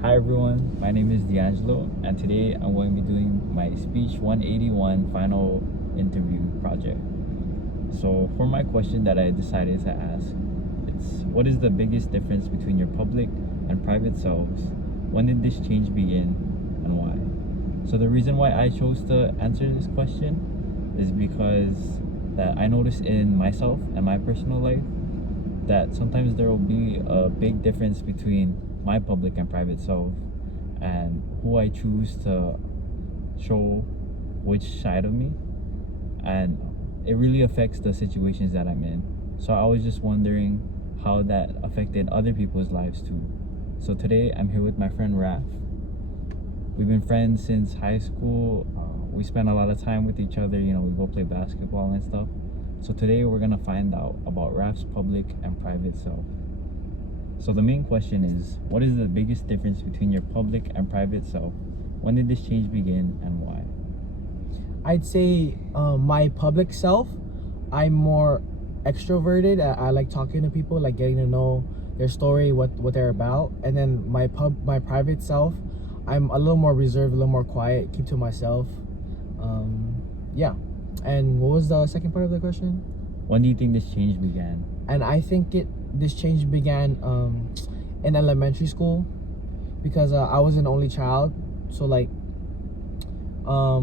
Hi everyone, my name is D'Angelo, and today I'm going to be doing my Speech 181 final interview project. So for my question that I decided to ask, it's what is the biggest difference between your public and private selves? When did this change begin and why? So the reason why I chose to answer this question is because that I noticed in myself and my personal life that sometimes there will be a big difference between my public and private self and who I choose to show which side of me, and it really affects the situations that I'm in. So I was just wondering how that affected other people's lives too. So today I'm here with my friend Raf. We've been friends since high school. We spend a lot of time with each other, we go play basketball and stuff. So today we're gonna find out about Raf's public and private self. So the main question is, what is the biggest difference between your public and private self? When did this change begin and why? I'd say my public self, I'm more extroverted. I like talking to people, like getting to know their story, what they're about. And then my private self, I'm a little more reserved, a little more quiet, keep to myself. Yeah. And what was the second part of the question? When do you think this change began? And I think this change began in elementary school, because I was an only child. So like I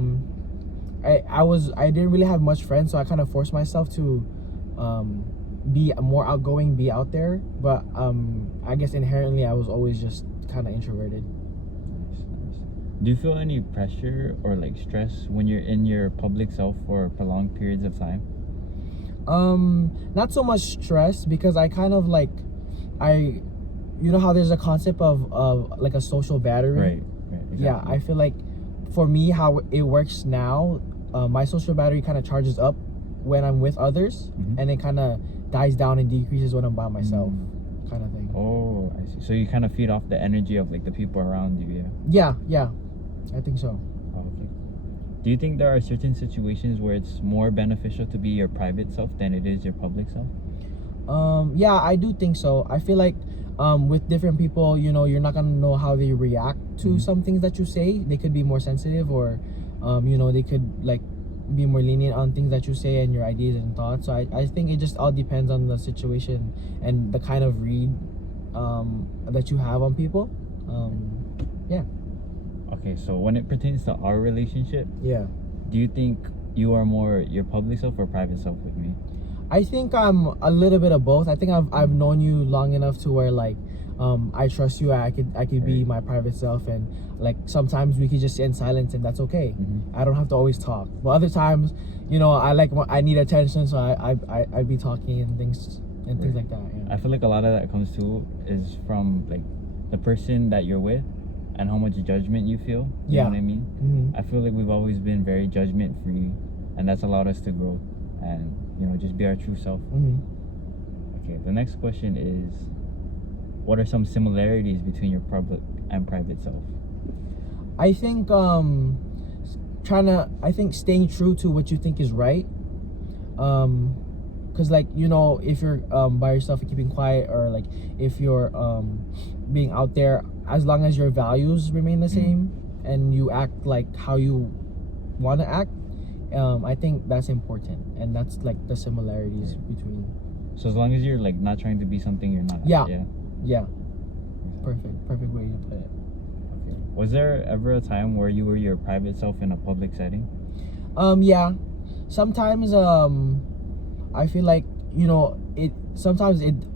didn't really have much friends, so I kind of forced myself to be more outgoing, be out there. But I guess inherently I was always just kind of introverted. Nice. Do you feel any pressure or like stress when you're in your public self for prolonged periods of time? Not so much stress, because I kind of like, you know how there's a concept of like a social battery. Right, exactly. Yeah, I feel like for me, how it works now, my social battery kind of charges up when I'm with others, and it kind of dies down and decreases when I'm by myself, kind of thing. Oh, I see. So you kind of feed off the energy of like the people around you, yeah? Yeah, I think so. Oh, okay. Do you think there are certain situations where it's more beneficial to be your private self than it is your public self? Yeah, I do think so. I feel like with different people, you're not gonna know how they react to some things that you say. They could be more sensitive, or they could like be more lenient on things that you say and your ideas and thoughts. So I think it just all depends on the situation and the kind of read that you have on people. Yeah. Okay, so when it pertains to our relationship, Yeah. do you think you are more your public self or private self with me? I think I'm a little bit of both. I think I've known you long enough to where like I trust you. I could be my private self, and like sometimes we could just sit in silence, and that's okay. I don't have to always talk. But other times, I need attention, so I'd be talking and things like that. Yeah. I feel like a lot of that comes to is from like the person that you're with and how much judgment you feel. You know what I mean? I feel like we've always been very judgment free, and that's allowed us to grow and just be our true self. Okay, the next question is, what are some similarities between your public and private self? I think staying true to what you think is right. Because like if you're by yourself and keeping quiet, or like if you're being out there, as long as your values remain the same and you act like how you want to act, I think that's important, and that's like the similarities between. So as long as you're like not trying to be something you're not. Yeah. Perfect way to put it. Okay. Was there ever a time where you were your private self in a public setting? Yeah. Sometimes I feel like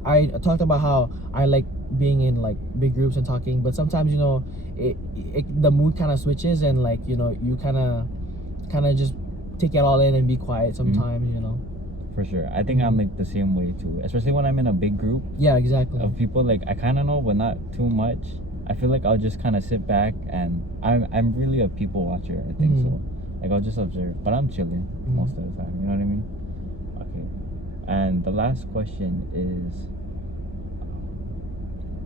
I talked about how I like being in like big groups and talking, but sometimes the mood kind of switches, and like you kind of just take it all in and be quiet sometimes. For sure. I think I'm like the same way too, especially when I'm in a big group. Yeah, exactly. Of people like I kind of know but not too much. I feel like I'll just kind of sit back, and I'm really a people watcher, I think. So like I'll just observe, but I'm chilling most of the time, you know what I mean? Okay. And the last question is,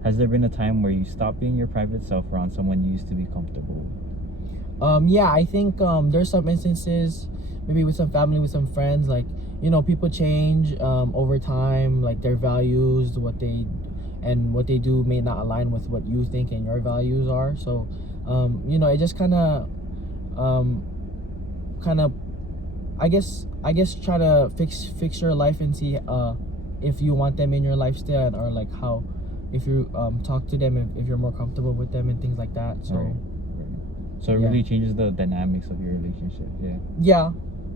has there been a time where you stopped being your private self around someone you used to be comfortable with? Yeah, I think there's some instances, maybe with some family, with some friends, like people change over time, like their values, what they and what they do may not align with what you think and your values are. So you know, it just kind of I guess try to fix your life and see if you want them in your lifestyle, or like how, if you talk to them, if you're more comfortable with them and things like that. So Right. So it Yeah. really changes the dynamics of your relationship. Yeah. yeah,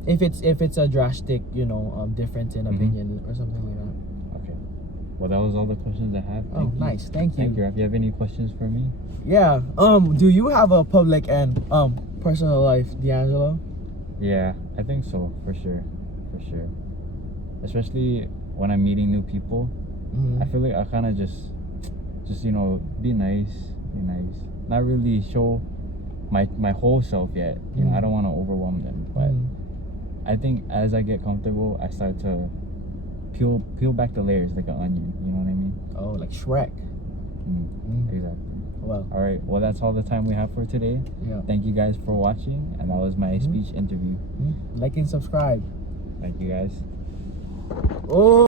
if it's a drastic, you know, difference in Mhm. opinion or something like that. Okay. Well, that was all the questions I have. Oh, Thank you. nice. Thank you. Thank you. If you have any questions for me. Yeah. Do you have a public and personal life, D'Angelo? Yeah, I think so, for sure. For sure. Especially when I'm meeting new people. Mhm. I feel like I kind of just you know, be nice, not really show my whole self yet. You know, I don't want to overwhelm them, but Mhm. I think as I get comfortable, I start to peel back the layers like an onion. You know what I mean? Oh, like Shrek. Exactly. Well, All right. Well, that's all the time we have for today. yeah. Thank you guys for watching, and that was my speech interview. Like and subscribe. Thank you guys. Oh.